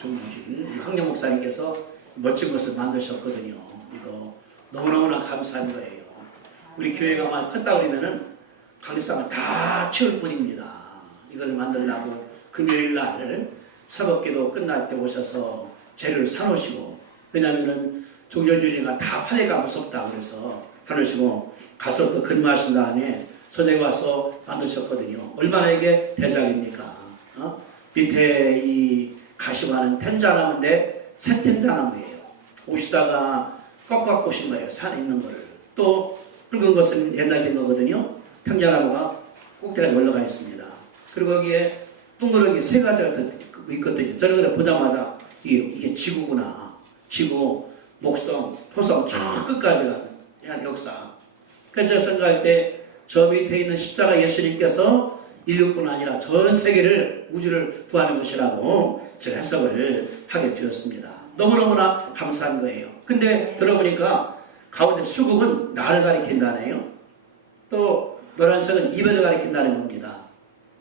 정주진 황경 목사님께서 멋진 것을 만드셨거든요. 이거 너무너무나 감사한 거예요. 우리 교회가 컸다 그러면은 강의상을 다 치울 뿐입니다. 이걸 만들려고 금요일 날 새벽기도 끝날 때 오셔서 재료를 사놓으시고, 왜냐면은 종려주리가 다 파내가 무섭다 그래서 사놓으시고 가서 또 근무하신 다음에 저녁에 와서 만드셨거든요. 얼마나 이게 대작입니까? 밑에 이 가시화는 텐자나무인데 새텐자나무예요. 오시다가 꺾어 보신 거예요. 산에 있는 거를. 또 붉은 것은 옛날 된 거거든요. 텐자나무가 꼭대기에 올라가 있습니다. 그리고 거기에 둥그러기 세 가지가 있거든요. 저는 그래 보자마자 이게 지구구나. 지구, 목성, 토성 저 끝까지가 역사. 그래서 제가 생각할 때 저 밑에 있는 십자가 예수님께서 인류뿐 아니라 전 세계를 우주를 구하는 것이라고 제가 해석을 하게 되었습니다. 너무너무나 감사한 거예요. 근데 들어보니까 가운데 수국은 나를 가리킨다네요. 또 노란색은 이별을 가리킨다는 겁니다.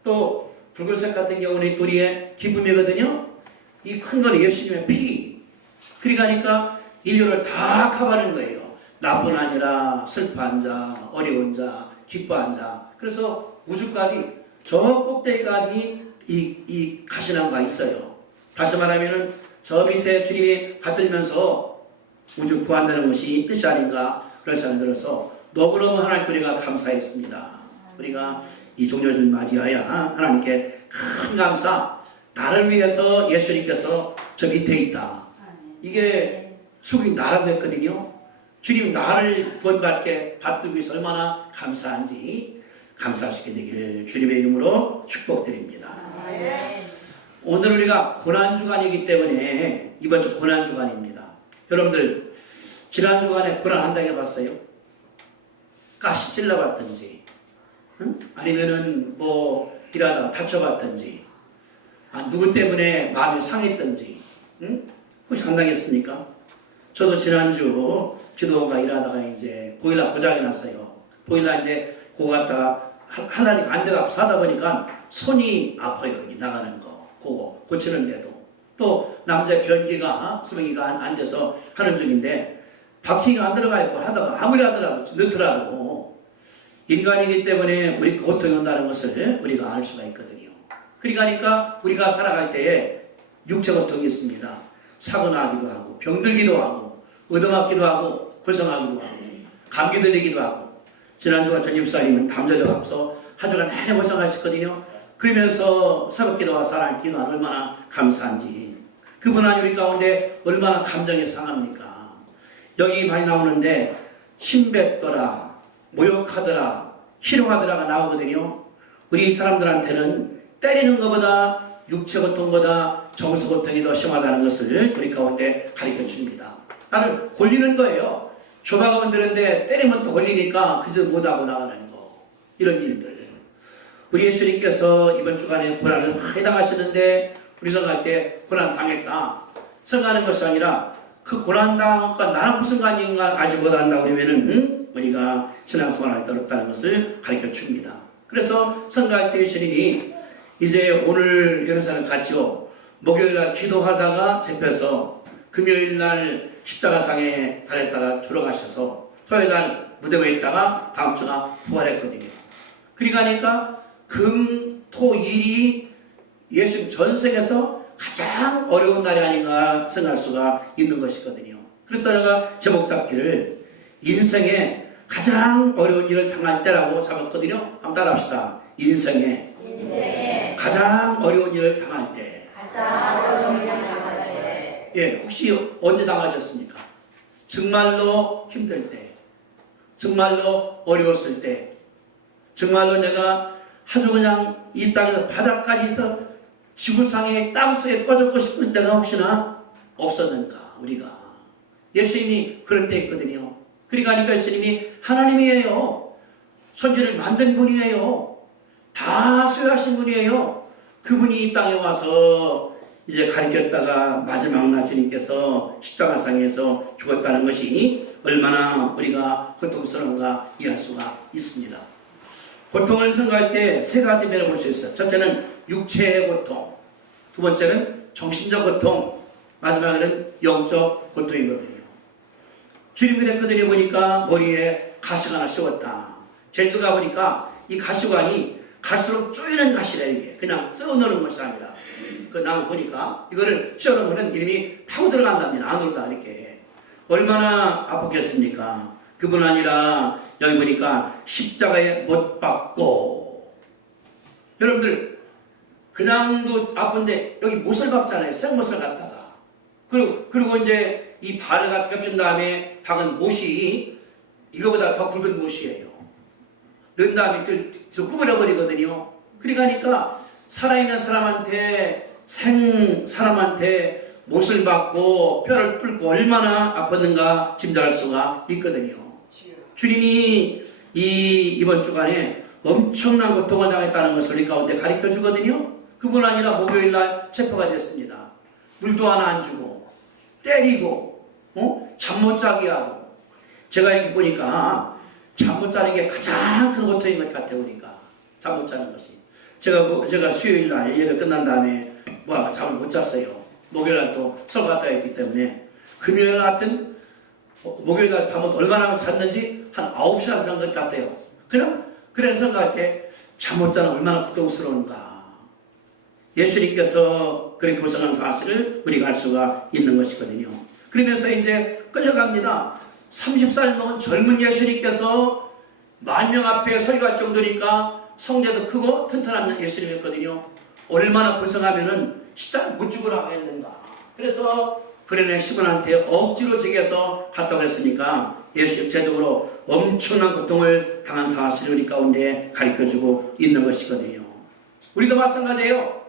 또 붉은색 같은 경우는 우리의 기쁨이거든요. 이 큰 건 예수님의 피. 그러니까 인류를 다 커버하는 거예요. 나뿐 아니라 슬퍼한 자, 어려운 자, 기뻐한 자. 그래서 우주까지 저 꼭대기까지 이 가시나무가 있어요. 다시 말하면 저 밑에 주님이 받들면서 우주 구한다는 것이 뜻이 아닌가 그런 생각이 들어서 너무너무 하나님께 우리가 감사했습니다. 우리가 이 종려주를 맞이하여 하나님께 큰 감사, 나를 위해서 예수님께서 저 밑에 있다. 이게 수국이 나라고 했거든요. 주님 나를 구원받게 받들기 위해서 얼마나 감사한지 감사할 수 있게 되기를 주님의 이름으로 축복드립니다. 오늘 우리가 고난주간이기 때문에 이번 주 고난주간입니다. 여러분들 지난주간에 고난한다고 해봤어요? 가시 찔러봤든지 아니면은 뭐 일하다가 다쳐봤든지 누구 때문에 마음이 상했든지 혹시 안 당했습니까? 저도 지난주 기도가 일하다가 이제 보일러 고장이 났어요. 보일러 이제 그거 갖다가 하나님 안 돼가 사다 보니까 손이 아파요. 여기 나가는 거 그거 고치는데도 또 남자 변기가 수명이가 안 돼서 하는 중인데 바퀴가 안 들어가 있고 하다가 아무리 하더라도 넣더라도 인간이기 때문에 우리 고통이 온다는 것을 우리가 알 수가 있거든요. 그러니까 우리가 살아갈 때에 육체 고통이 있습니다. 사고 나기도 하고 병들기도 하고 얻어맞기도 하고 고생하기도 하고 감기 들리기도 하고 지난주가 전 집사님은 담자도 앞서 한 주간 내내 고생하셨거든요. 그러면서 새벽기도 와서 하나님 기도하면 얼마나 감사한지 그분 아니 우리 가운데 얼마나 감정이 상합니까? 여기 많이 나오는데 침뱉더라 모욕하더라 희롱하더라가 나오거든요. 우리 사람들한테는 때리는 것보다 육체 고통보다 정서 고통이 더 심하다는 것을 우리 가운데 가르쳐 줍니다. 나는 골리는 거예요. 조바가 드는데 때리면 또 걸리니까 그저 못하고 나가는 거. 이런 일들. 우리 예수님께서 이번 주간에 고난을 많이 당하시는데 우리 생각할 때 고난 당했다. 생각하는 것이 아니라 그 고난 당한 것과 나랑 무슨 관계인가 알지 못한다 그러면은 우리가 신앙생활할 때 어렵다는 것을 가르쳐 줍니다. 그래서 생각할 때 예수님이 이제 오늘 여러분을 같이요. 목요일날 기도하다가 잡혀서 금요일날 십자가상에 달렸다가 들어가셔서 토요일날 무덤에 있다가 다음 주가 부활했거든요. 그러니까 금, 토, 일이 예수님 전생에서 가장 어려운 날이 아닌가 생각할 수가 있는 것이거든요. 그래서 제가 제목 잡기를 인생에 가장 어려운 일을 당할 때라고 잡았거든요. 한번 따라합시다. 인생에 가장 어려운 일을 당할 때. 예, 혹시 언제 당하셨습니까? 정말로 힘들 때, 정말로 어려웠을 때, 정말로 내가 아주 그냥 이 땅에서 바닥까지 있어 지구상의 땅속에 꺼졌고 싶은 때가 혹시나 없었는가, 우리가. 예수님이 그럴 때 있거든요. 그러니까 예수님이 하나님이에요. 천지를 만든 분이에요. 다 소유하신 분이에요. 그분이 이 땅에 와서 이제 가르쳤다가 마지막 날 주님께서 십자가상에서 죽었다는 것이 얼마나 우리가 고통스러운가 이해할 수가 있습니다. 고통을 생각할 때 세 가지 면을 볼 수 있어요. 첫째는 육체의 고통, 두 번째는 정신적 고통, 마지막에는 영적 고통이거든요. 주님이 그랬거든요. 보니까 머리에 가시가 하나 씌웠다. 제주도 가보니까 이 가시관이 갈수록 쪼이는 가시라. 이게 그냥 썩어놓는 것이 아니라 그 나무 보니까 이거를 씌워놓으면 이름이 파고 들어간답니다. 안으로 다 이렇게. 얼마나 아팠겠습니까? 그뿐 아니라 여기 보니까 십자가에 못 박고, 여러분들 그냥도 아픈데 여기 못을 박잖아요. 생못을 갖다가. 그리고 이제 이 바르가 겹친 다음에 박은 못이 이거보다 더 굵은 못이에요. 넣은 다음에 저 구부려버리거든요. 그러니까 살아있는 사람한테, 사람한테 못을 박고 뼈를 뚫고 얼마나 아팠는가 짐작할 수가 있거든요. 주님이 이번 주간에 엄청난 고통을 당했다는 것을 우리 가운데 가르쳐 주거든요. 그뿐 아니라 목요일 날 체포가 됐습니다. 물도 하나 안 주고, 때리고, 잠 못 자게 하고. 제가 이렇게 보니까 잠 못 자는 게 가장 큰 고통인 것 같아요. 보니까 잠 못 자는 것이. 제가 수요일 날 예배 끝난 다음에 잠을 못 잤어요. 목요일 날 또 설교 갔다 했기 때문에. 금요일 날 같은 목요일 날 밤에 얼마나 잤는지 한 9시간 잔 것 같아요. 그래서 생각할 때 잠 못 자는 얼마나 고통스러운가. 예수님께서 그렇게 고생한 사실을 우리가 알 수가 있는 것이거든요. 그러면서 이제 끌려갑니다. 30살 먹은 젊은 예수님께서 10,000명 앞에 설교할 정도니까 성대도 크고 튼튼한 예수님이었거든요. 얼마나 고생하면은 십자가에 못 죽으라고 하겠는가. 그래서 불행한 시몬한테 억지로 제게서 갔다고 했으니까 예수 육체적으로 엄청난 고통을 당한 사실을 우리 가운데 가르쳐주고 있는 것이거든요. 우리도 마찬가지예요.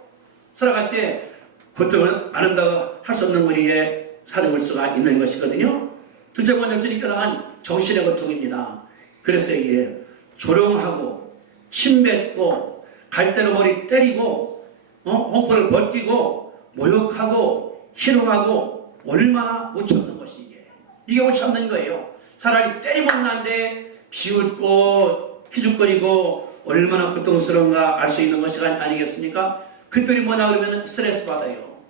살아갈 때 고통을 안 한다고 할 수 없는 우리의 살아볼 수가 있는 것이거든요. 둘째 번째 주님께 당한 정신의 고통입니다. 그래서 이게 조롱하고 침뱉고 갈대로 머리 때리고 홍포를 벗기고 모욕하고 희롱하고 얼마나 못 참는 것이 이게 못 참는 거예요. 차라리 때리면 난데 비웃고 희죽거리고 얼마나 고통스러운가 알 수 있는 것이 아니겠습니까? 그들이 뭐냐 그러면 스트레스 받아요.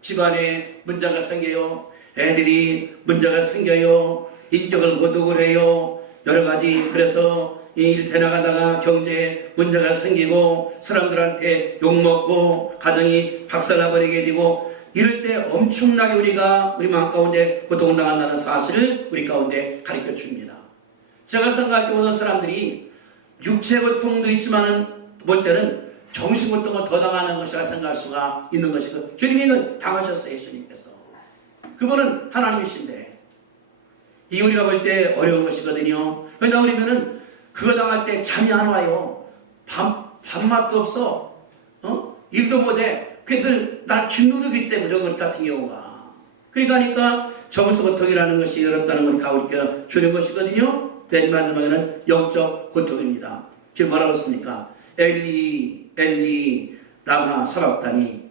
집안에 문제가 생겨요. 애들이 문제가 생겨요. 인격을 모독을 해요. 여러 가지. 그래서 이 일 되나가다가 경제에 문제가 생기고 사람들한테 욕먹고 가정이 박살나버리게 되고 이럴 때 엄청나게 우리가 우리 마음 가운데 고통을 당한다는 사실을 우리 가운데 가르쳐 줍니다. 제가 생각할 때 어떤 사람들이 육체 고통도 있지만은 볼 때는 정신 고통을 더 당하는 것이라 생각할 수가 있는 것이고 주님이 이걸 당하셨어요. 예수님께서. 그분은 하나님이신데 이게 우리가 볼 때 어려운 것이거든요. 왜냐 그러면은 그거 당할 때 잠이 안 와요. 밥맛도 없어. 일도 못해. 그들 날 짓누르기 때문에 이런 것 같은 경우가. 그러니까 정서 고통이라는 것이 어렵다는 걸 가르쳐 주는 것이거든요. 맨 마지막에는 영적 고통입니다. 지금 뭐라고 했습니까? 엘리 엘리 라마 사박다니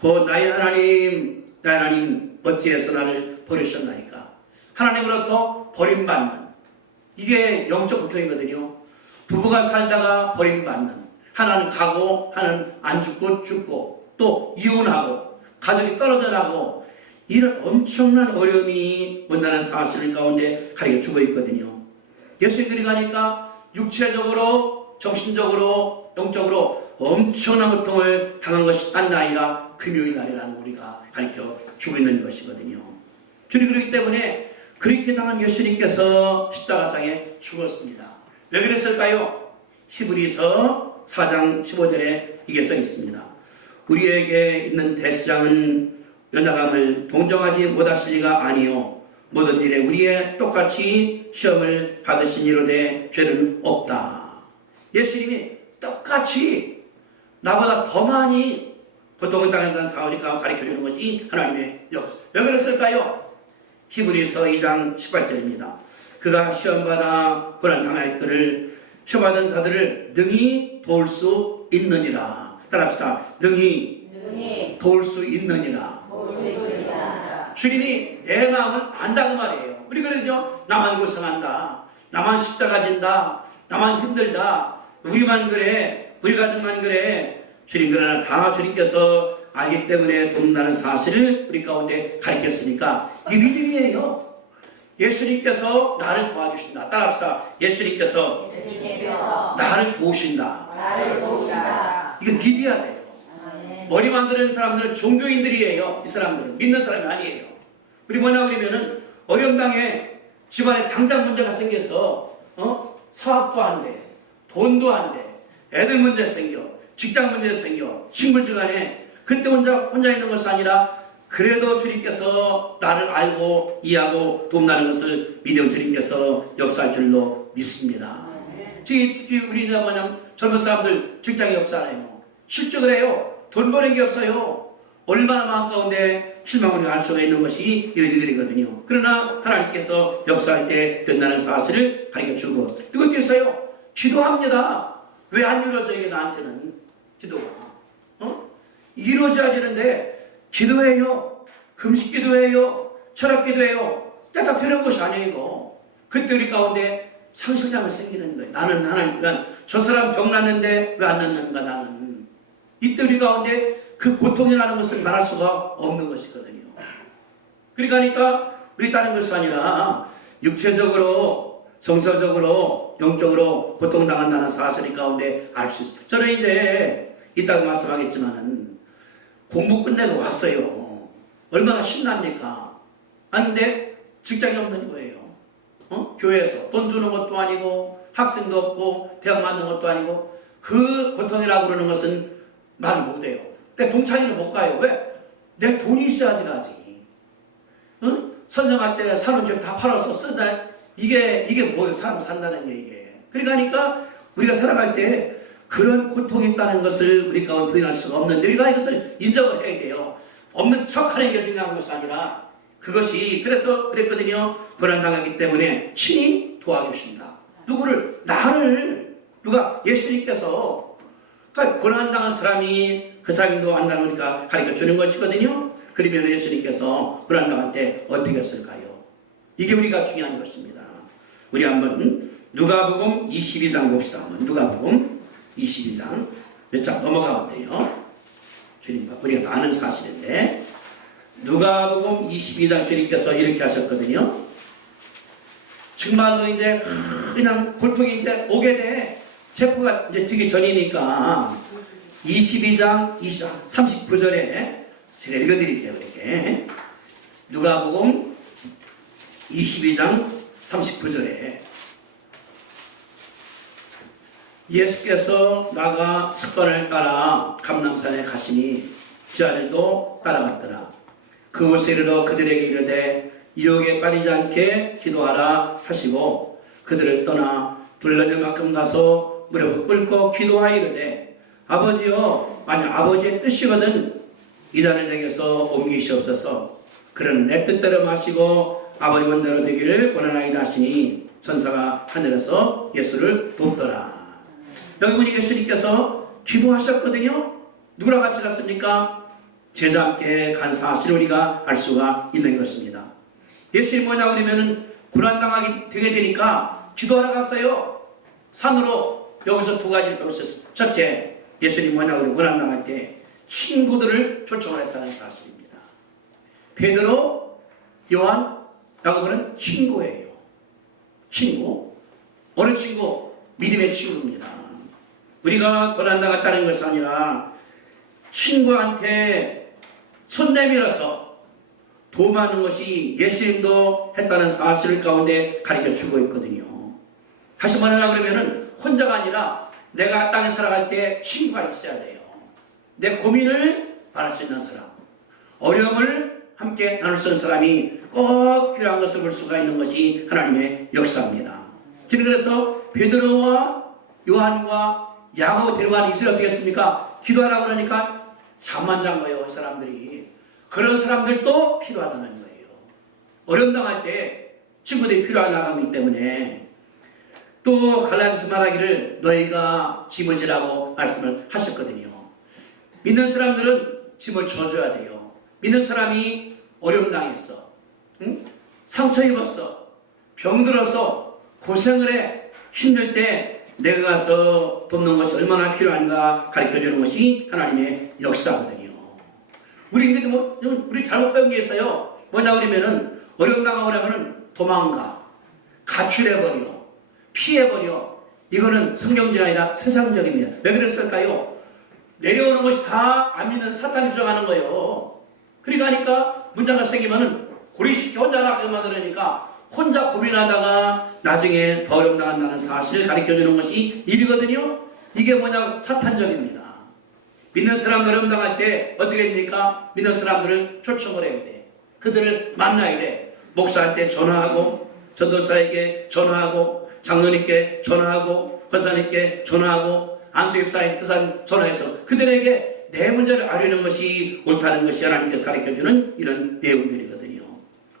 곧 나의 하나님 어찌해서 나를 버리셨나이까. 하나님으로부터 버림받는 이게 영적 고통이거든요. 부부가 살다가 버림받는, 하나는 가고 하나는 안 죽고 또 이혼하고 가족이 떨어져 나고 이런 엄청난 어려움이 온다는 사실 가운데 가르쳐 주고 있거든요. 예수님들이 가니까 육체적으로 정신적으로 영적으로 엄청난 고통을 당한 것이 딴 나이가 금요일 날이라는 우리가 가르쳐 주고 있는 것이거든요. 주님 그렇기 때문에 그렇게 당한 예수님께서 십자가상에 죽었습니다. 왜 그랬을까요? 히브리서 4장 15절에 이게 써 있습니다. 우리에게 있는 대수장은 연약함을 동정하지 못하실 리가 아니요 모든 일에 우리의 똑같이 시험을 받으신 이로되 죄는 없다. 예수님이 똑같이 나보다 더 많이 고통을 당한다는 사실을 가르쳐주는 것이 하나님의 역사. 왜 그랬을까요? 히브리서 2장 18절입니다. 그가 시험받아 고난당하였거늘 시험받은 자들을 능히 도울 수 있느니라. 따라합시다. 능히 도울 수 있느니라. 주님이 내 마음을 안다고 말이에요. 우리 그러죠. 나만 고생한다. 나만 십자가 진다. 나만 힘들다. 우리만 그래. 우리 가족만 그래. 주님 그러나 다 주님께서 알기 때문에 돕는다는 사실을 우리 가운데 가르쳤으니까 이게 믿음이에요. 예수님께서 나를 도와주신다. 따라합시다. 예수님께서 나를 도우신다. 이거 믿어야 돼요. 머리 만드는 사람들은 종교인들이에요. 이 사람들은 믿는 사람이 아니에요. 우리 뭐냐 그러면은 어려움 당해 집안에 당장 문제가 생겨서 사업도 안 돼, 돈도 안 돼, 애들 문제 생겨, 직장 문제 생겨, 친구지간에 그때 혼자 있는 것이 아니라 그래도 주님께서 나를 알고 이해하고 돕는다는 것을 믿음 주님께서 역사할 줄로 믿습니다. 특히 우리가 뭐냐면 젊은 사람들 직장이 없잖아요. 실직을 해요. 돈 버는 게 없어요. 얼마나 마음 가운데 실망을 알 수가 있는 것이 이런 일들이거든요. 그러나 하나님께서 역사할 때 된다는 사실을 가르쳐주고 또 어때서요? 기도합니다. 왜 안 이루어져 이게 나한테는 기도가 이루어져야 되는데 기도해요. 금식 기도해요. 철학 기도해요. 다 되는 것이 아니에요. 이거. 그때 우리 가운데 상실감이 생기는 거예요. 나는 하나님, 저 사람 병 났는데 왜 안 났는가 나는. 이때 우리 가운데 그 고통이라는 것을 말할 수가 없는 것이거든요. 그러니까 우리 다른 것이 아니라 육체적으로, 정서적으로, 영적으로 고통당한다는 사실 가운데 알 수 있어요. 저는 이제 이따가 말씀하겠지만은 공부 끝내고 왔어요. 얼마나 신납니까? 아닌데 직장이 없는 거예요. 교회에서 돈 주는 것도 아니고 학생도 없고 대학 만든 것도 아니고 그 고통이라고 그러는 것은 말 못해요. 근데 동창회는 못 가요. 왜? 내 돈이 있어야지 가지. 선정할 때 사는 집 다 팔아서 쓰다. 이게 뭐예요? 사람 산다는 게 이게. 그러니까 우리가 살아갈 때 그런 고통이 있다는 것을 우리 가운데 부인할 수가 없는데 우리가 이것을 인정을 해야 돼요. 없는 척하는 게 중요한 것이 아니라 그것이 그래서 그랬거든요. 고난당하기 때문에 친히 도와주신다. 누구를? 나를. 누가? 예수님께서. 그러니까 고난당한 사람이 그 사람도 안 나오니까 가르쳐주는 것이거든요. 그러면 예수님께서 고난당할 때 어떻게 했을까요? 이게 우리가 중요한 것입니다. 우리 한번 누가복음 22장 봅시다. 누가복음 22장 몇 장 넘어가면 돼요. 주님, 우리가 다 아는 사실인데 누가복음 22장 주님께서 이렇게 하셨거든요. 정말로 이제 그냥 고통이 이제 오게 돼. 체포가 이제 되기 전이니까 22장 39절에 제가 읽어드릴게요. 이렇게 누가복음 22장 39절에 예수께서 나가 습관을 따라 감람산에 가시니 그 아들도 따라갔더라. 그곳에 이르러 그들에게 이르되 유혹에 빠지지 않게 기도하라 하시고 그들을 떠나 둘러낼 만큼 가서 무릎을 꿇고 기도하이르되 아버지여, 만약 아버지의 뜻이거든 이 잔을 내게서 옮기시옵소서. 그러나 내 뜻대로 마시고 아버지 원대로 되기를 원하나이다 하시니 천사가 하늘에서 예수를 돕더라. 여기 보니 예수님께서 기도하셨거든요. 누구랑 같이 갔습니까? 제자와 함께 간 사실을 우리가 알 수가 있는 것입니다. 예수님 뭐냐고 그러면은 고난당하게 되게 되니까 기도하러 갔어요. 산으로. 여기서 두 가지를 배웠어요. 첫째, 예수님 뭐냐고 그러면 고난당할 때 친구들을 초청을 했다는 사실입니다. 베드로, 요한, 야고보는 친구예요. 친구. 어느 친구? 믿음의 친구입니다. 우리가 고난당했다는 것이 아니라 친구한테 손 내밀어서 도움하는 것이 예수님도 했다는 사실 가운데 가르쳐주고 있거든요. 다시 말하자 그러면은 혼자가 아니라 내가 땅에 살아갈 때 친구가 있어야 돼요. 내 고민을 말할 수 있는 사람, 어려움을 함께 나눌 수 있는 사람이 꼭 필요한 것을 볼 수가 있는 것이 하나님의 역사입니다. 그래서 베드로와 요한과 야고보 데려간 이스라엘 어떻게 했습니까? 기도하라고 그러니까 잠만 잔 거예요. 사람들이. 그런 사람들도 필요하다는 거예요. 어려움 당할 때 친구들이 필요하다기 때문에 또 갈라디아서 말하기를 너희가 짐을 지라고 말씀을 하셨거든요. 믿는 사람들은 짐을 져줘야 돼요. 믿는 사람이 어려움 당했어. 응? 상처 입었어. 병들어서 고생을 해. 힘들 때 내가 가서 돕는 것이 얼마나 필요한가 가르쳐주는 것이 하나님의 역사거든요. 우리 잘못 배운 게 있어요. 뭐냐 그러면은 어려움 당하고 그러면은 도망가, 가출해버려, 피해버려. 이거는 성경적이 아니라 세상적입니다. 왜 그랬을까요? 내려오는 것이 다 안 믿는 사탄이 주장하는 거예요. 그러니까 문제가 생기면은 고리쉽게 혼자 나가게 만들으니까 혼자 고민하다가 나중에 더 어려움 당한다는 사실을 가르쳐주는 것이 일이거든요. 이게 뭐냐? 사탄적입니다. 믿는 사람들 어려움 당할 때 어떻게 됩니까? 믿는 사람들을 초청을 해야 돼. 그들을 만나야 돼. 목사한테 전화하고, 전도사에게 전화하고, 장로님께 전화하고, 권사님께 전화하고, 안수집사님, 그사님 전화해서 그들에게 내 문제를 알리는 것이 옳다는 것이 하나님께서 가르쳐주는 이런 내용들이거든요.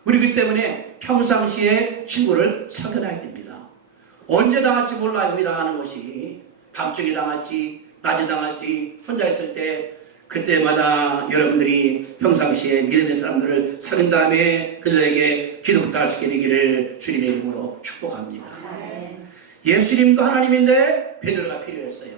우리 그 때문에 평상시에 친구를 사귀어야 됩니다. 언제 당할지 몰라요. 이 당하는 것이. 밤중에 당할지, 낮에 당할지, 혼자 있을 때 그때마다 여러분들이 평상시에 믿음의 사람들을 사귄 다음에 그들에게 기도 부탁할 수 있게 되기를 주님의 이름으로 축복합니다. 예수님도 하나님인데 베드로가 필요했어요.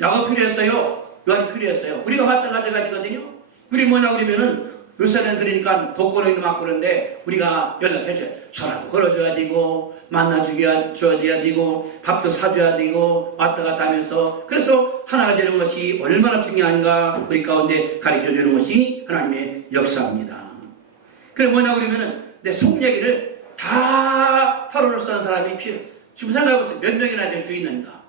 야고가 필요했어요. 요한이 필요했어요. 우리가 마찬가지가 되거든요. 우리 뭐냐 그러면은 요새는 그러니까 독거노인도 많고 그런데 우리가 연락해줘야 전화도 걸어줘야 되고 만나줘야 되고 밥도 사줘야 되고 왔다 갔다 하면서 그래서 하나가 되는 것이 얼마나 중요한가 우리 가운데 가르쳐주는 것이 하나님의 역사입니다. 그래 뭐냐 그러면은 내 속 얘기를 다 털어놓을 수 있는 사람이 필요. 지금 생각해보세요. 몇 명이나 될 수 있는가?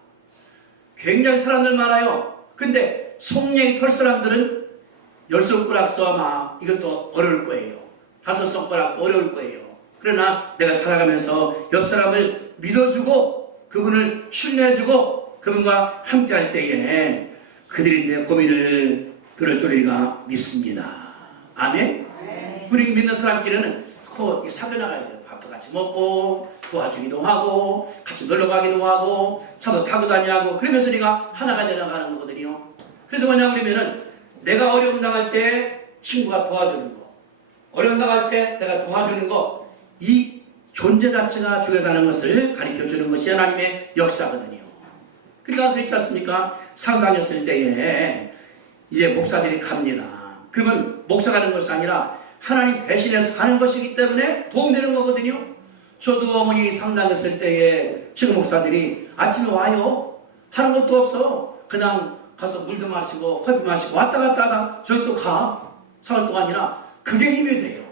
굉장히 사람들 많아요. 근데 속 얘기 털 사람들은 10손가락 써마 이것도 어려울 거예요. 5손가락도 어려울 거예요. 그러나 내가 살아가면서 옆 사람을 믿어주고 그분을 신뢰해주고 그분과 함께할 때에 그들이 내 고민을 들을 줄이가 믿습니다. 아멘? 우리 믿는 사람끼리는 사귀어나가야 돼요. 밥도 같이 먹고 도와주기도 하고 같이 놀러가기도 하고 차도 타고 다니고 그러면서 우리가 하나가 되어가는 거거든요. 그래서 뭐냐 그러면은 내가 어려움 당할 때 친구가 도와주는 거, 어려움 당할 때 내가 도와주는 거, 이 존재 자체가 중요하다는 것을 가르쳐주는 것이 하나님의 역사거든요. 그러니까 그렇지 않습니까? 상담했을 때에 이제 목사들이 갑니다. 그러면 목사가 가는 것이 아니라 하나님 대신해서 가는 것이기 때문에 도움되는 거거든요. 저도 어머니 상담했을 때에 지금 목사들이 아침에 와요. 하는 것도 없어. 그냥 가서 물도 마시고 커피 마시고 왔다 갔다 하다 저기 또 가. 사흘 동안이나 그게 힘이 돼요.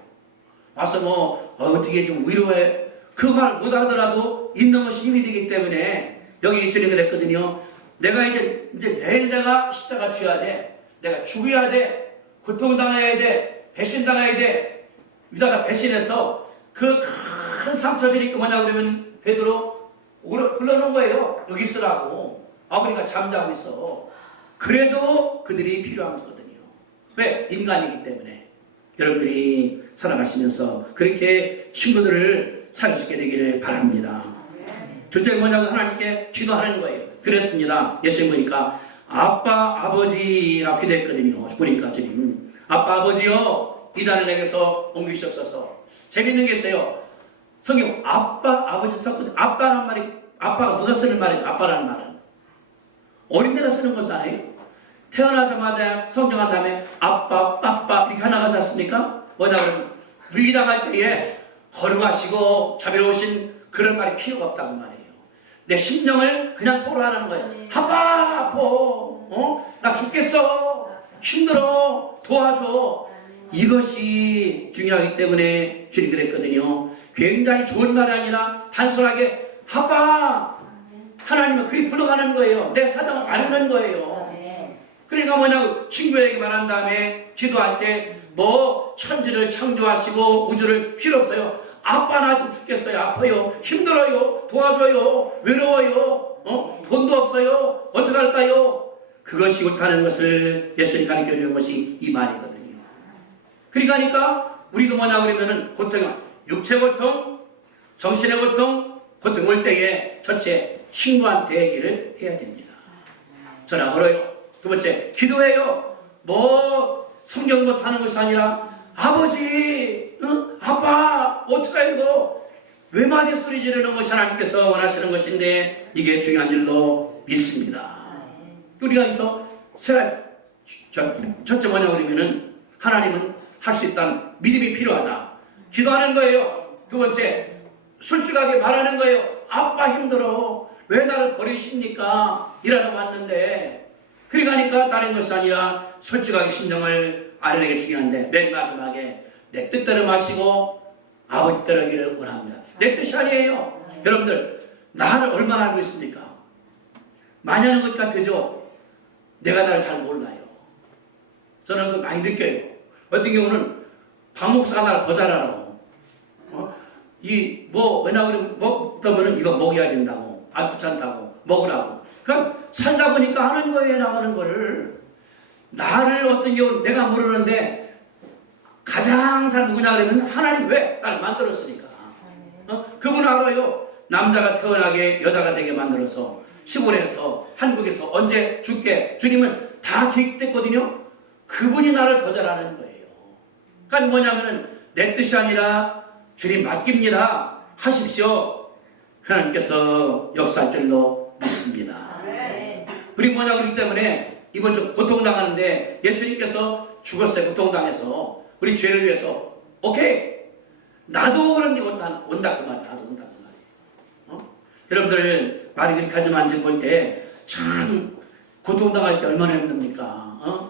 와서 뭐 어떻게 좀 위로해. 그 말 못하더라도 있는 것이 힘이 되기 때문에 여기 주님이 그랬거든요. 내가 이제 내일 내가 십자가 쥐어야 돼. 내가 죽어야 돼. 고통당해야 돼. 배신당해야 돼. 이러다가 배신해서 그 큰 상처 주니까 뭐냐 그러면 베드로 불러놓은 거예요. 여기 있으라고. 아버지가 잠자고 있어. 그래도 그들이 필요한 거거든요. 왜? 인간이기 때문에. 여러분들이 살아가시면서 그렇게 친구들을 사귈 수 있게 되기를 바랍니다. 둘째가 뭐냐고 하나님께 기도하는 거예요. 그랬습니다. 예수님 보니까 아빠, 아버지라고 기도했거든요. 보니까 주님. 아빠, 아버지요. 이 잔을 내게서 옮기시옵소서. 재밌는 게 있어요. 성경 아빠, 아버지 썼거든요. 아빠라는 말이, 아빠가 누가 쓰는 말이에요? 아빠라는 말은. 어린애가 쓰는 거잖아요. 태어나자마자 성장한 다음에 아빠, 빠빠 이렇게 하나 가지 않습니까? 뭐냐 그러면 위기당할 때에 거룩하시고 자비로우신 그런 말이 필요가 없다고 말이에요. 내 심령을 그냥 토로하는 거예요. 아빠, 아파. 나 죽겠어. 힘들어. 도와줘. 이것이 중요하기 때문에 주님 그랬거든요. 굉장히 좋은 말이 아니라 단순하게 아빠 하나님은 그리 불러가는 거예요. 내 사정을 아는 거예요. 그러니까 뭐냐고 친구에게 말한 다음에 기도할 때 뭐 천지를 창조하시고 우주를 필요 없어요. 아빠 나 지금 죽겠어요. 아파요. 힘들어요. 도와줘요. 외로워요. 돈도 없어요. 어떡할까요? 그것이 옳다는 것을 예수님이 가르쳐 주는 것이 이 말이거든요. 그러니까 우리도 뭐냐 그러면은 고통이 육체 고통, 정신의 고통, 고통 올 때에 첫째 친구한테 얘기를 해야 됩니다. 전화 걸어요. 두 번째 기도해요. 뭐 성경 못하는 것이 아니라 아버지, 아빠 어떡해 이거 외마디 소리 지르는 것이 하나님께서 원하시는 것인데 이게 중요한 일로 믿습니다. 우리가 여기서 첫째 뭐냐 그러면은 하나님은 할 수 있다는 믿음이 필요하다. 기도하는 거예요. 두 번째, 솔직하게 말하는 거예요. 아빠 힘들어. 왜 나를 버리십니까? 일하러 왔는데. 그리 가니까 다른 것이 아니라 솔직하게 심정을 아뢰는 게 중요한데, 맨 마지막에 내 뜻대로 마시고 아버지 뜻대로 하기를 원합니다. 내 뜻이 아니에요. 여러분들, 나를 얼마나 알고 있습니까? 많이 하는 것 같으죠? 내가 나를 잘 몰라요. 저는 그 많이 느껴요. 어떤 경우는 박 목사가 나를 더 잘 알아. 왜냐하면 먹으면 이거 먹여야 된다고. 귀찮다고. 먹으라고. 그럼 살다 보니까 하는 거예요, 나가는 거를. 나를 어떤 경우 내가 모르는데 가장 잘 누구냐 그러면 하나님 왜? 나를 만들었으니까. 그분은 알아요. 남자가 태어나게 여자가 되게 만들어서 시골에서 한국에서 언제 죽게 주님은 다 계획됐거든요. 그분이 나를 더 잘하는 거예요. 그러니까 뭐냐면은 내 뜻이 아니라 주님 맡깁니다. 하십시오. 하나님께서 역사할 줄로 믿습니다. 우리 뭐냐 그러기 때문에 이번 주 고통당하는데 예수님께서 죽었어요. 고통당해서 우리 죄를 위해서. 오케이. 나도 그런 게 온다 그 말이야. 나도 온다 그 말이야. 여러분들 말이 그렇게 하지만 지금 볼 때 참 고통당할 때 얼마나 힘듭니까?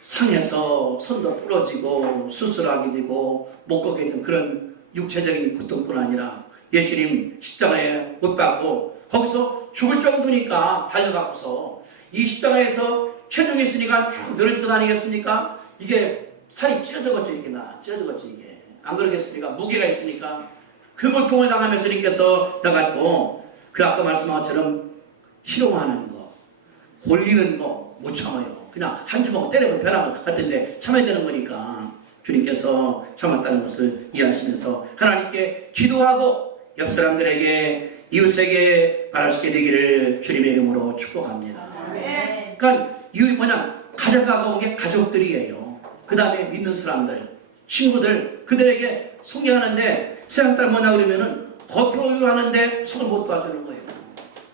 상해서 손도 부러지고 수술하게 되고 못 걷게 되는 그런 육체적인 고통뿐 아니라 예수님 십자가에 못 박고 거기서 죽을 정도니까 달려가고서 이 십자가에서 체중이 있으니까 쭉 늘어지고 다니겠습니까? 이게 살이 찢어져겠죠. 이게 찢어져겠죠. 이게 안 그러겠습니까? 무게가 있으니까 그 고통을 당하면서 주님께서 나갔고 그 아까 말씀한 것처럼 희롱하는 거, 골리는 거 못 참아요. 그냥 한 주먹 때리면 변한 것 같은데 참아야 되는 거니까 주님께서 참았다는 것을 이해하시면서 하나님께 기도하고 옆 사람들에게 이웃에게 말할 수 있게 되기를 주님의 이름으로 축복합니다. 그러니까 이웃이 뭐냐? 가장 가까운 게 가족들이에요. 그 다음에 믿는 사람들, 친구들, 그들에게 소개하는데 세상 사람 뭐냐 그러면은 겉으로 하는데 속을 못 도와주는 거예요.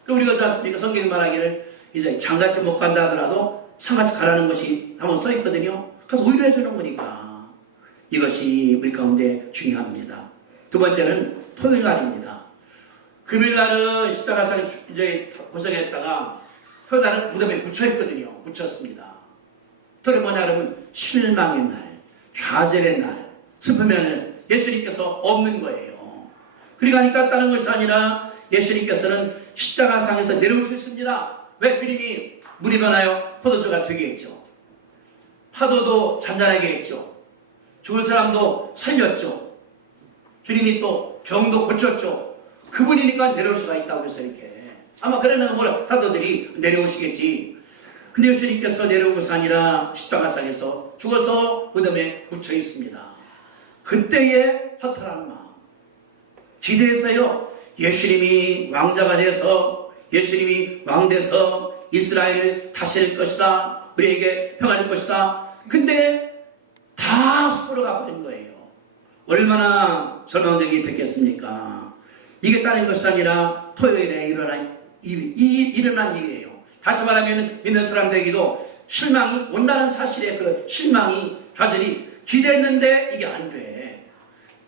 그럼 우리가 어떻지 않습니까? 성경이 말하기를 이제 장같이 못 간다 하더라도 상같이 가라는 것이 한번 써 있거든요. 그래서 오히려 해주는 거니까 이것이 우리 가운데 중요합니다. 두 번째는 토요일 날입니다. 금요일 날은 십자가상 이제 고생했다가 토요일 날은 무덤에 묻혀있거든요. 묻혔습니다. 토요일 뭐냐 그러면 실망의 날, 좌절의 날, 슬픔의 날 예수님께서 없는 거예요. 그러니까 다른 것이 아니라 예수님께서는 십자가상에서 내려올 수 있습니다. 왜? 주님이 물이 변하여 포도주가 되게 했죠. 파도도 잔잔하게 했죠. 죽을 사람도 살렸죠. 주님이 또 병도 고쳤죠. 그분이니까 내려올 수가 있다고 해서 이렇게. 아마 그러나 뭐라 사도들이 내려오시겠지. 근데 예수님께서 내려온 것이 아니라 십자가상에서 죽어서 무덤에 묻혀 있습니다. 그때의 허탈한 마음. 기대했어요. 예수님이 왕자가 돼서 예수님이 왕돼서 이스라엘을 다스릴 것이다. 우리에게 평안일 것이다. 근데 다 숲으로 가버린 거예요. 얼마나 절망적이 됐겠습니까? 이게 다른 것이 아니라 토요일에 일어난 일이에요. 다시 말하면 믿는 사람들에게도 실망이 온다는 사실에 그런 실망이 좌절이 기대했는데 이게 안 돼.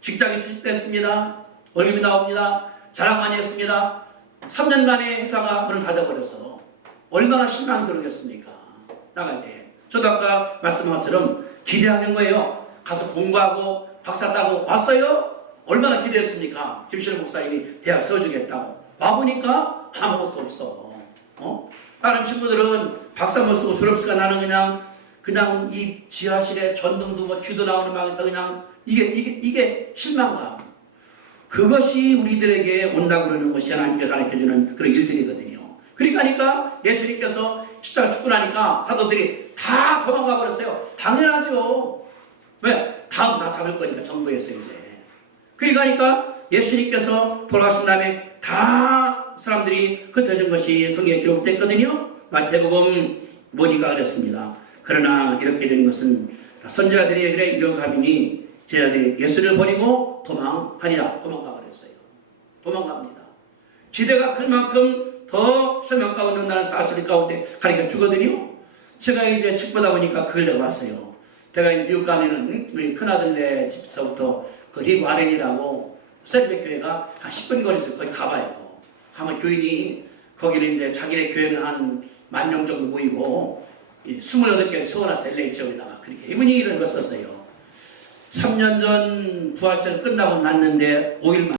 직장이 취직됐습니다. 월급이 나옵니다. 자랑 많이 했습니다. 3년 만에 회사가 문을 닫아버려서 얼마나 실망이 들겠습니까? 나갈 때. 저도 아까 말씀한 것처럼 기대하는 거예요. 가서 공부하고 박사 따고 왔어요? 얼마나 기대했습니까? 김신호 목사님이 대학 써주겠다고. 와보니까 아무것도 없어. 다른 친구들은 박사 못 쓰고 졸업시가 나는 그냥 이 지하실에 전등도 뭐 쥐도 나오는 방에서 그냥 이게 실망감. 그것이 우리들에게 온다고 그러는 것이 하나님께서 가르쳐주는 그런 일들이거든요. 그러니까 예수님께서 십자가 죽고 나니까 사도들이 다 도망가 버렸어요. 당연하죠. 왜? 다음 나 잡을 거니까 정부에서 이제. 그러니까 예수님께서 돌아가신 다음에 다 사람들이 흩어진 것이 성경에 기록됐거든요. 마태복음 모니가 그랬습니다. 그러나 이렇게 된 것은 선지자들이 그래 이런 가면이 제자들이 예수를 버리고 도망하니라. 도망가 버렸어요. 도망갑니다. 기대가 클 만큼 더 실망 가운데 온다는 사실 가운데 가리켜 주거든요. 제가 이제 책 보다 보니까 그걸 제가 봤어요. 제가 이제 미국 가면은 우리 큰아들네 집서부터 그 리브 아렌이라고 셀백 교회가 한 10분 거리에서 거기 가봐요. 가면 교인이 거기는 이제 자기네 교회는 한 10,000명 정도 모이고 28개를 세워놨어요. LA 지역에다가. 그렇게 이분이 이런 거 썼어요. 3년 전 부활절 끝나고 났는데 5일 만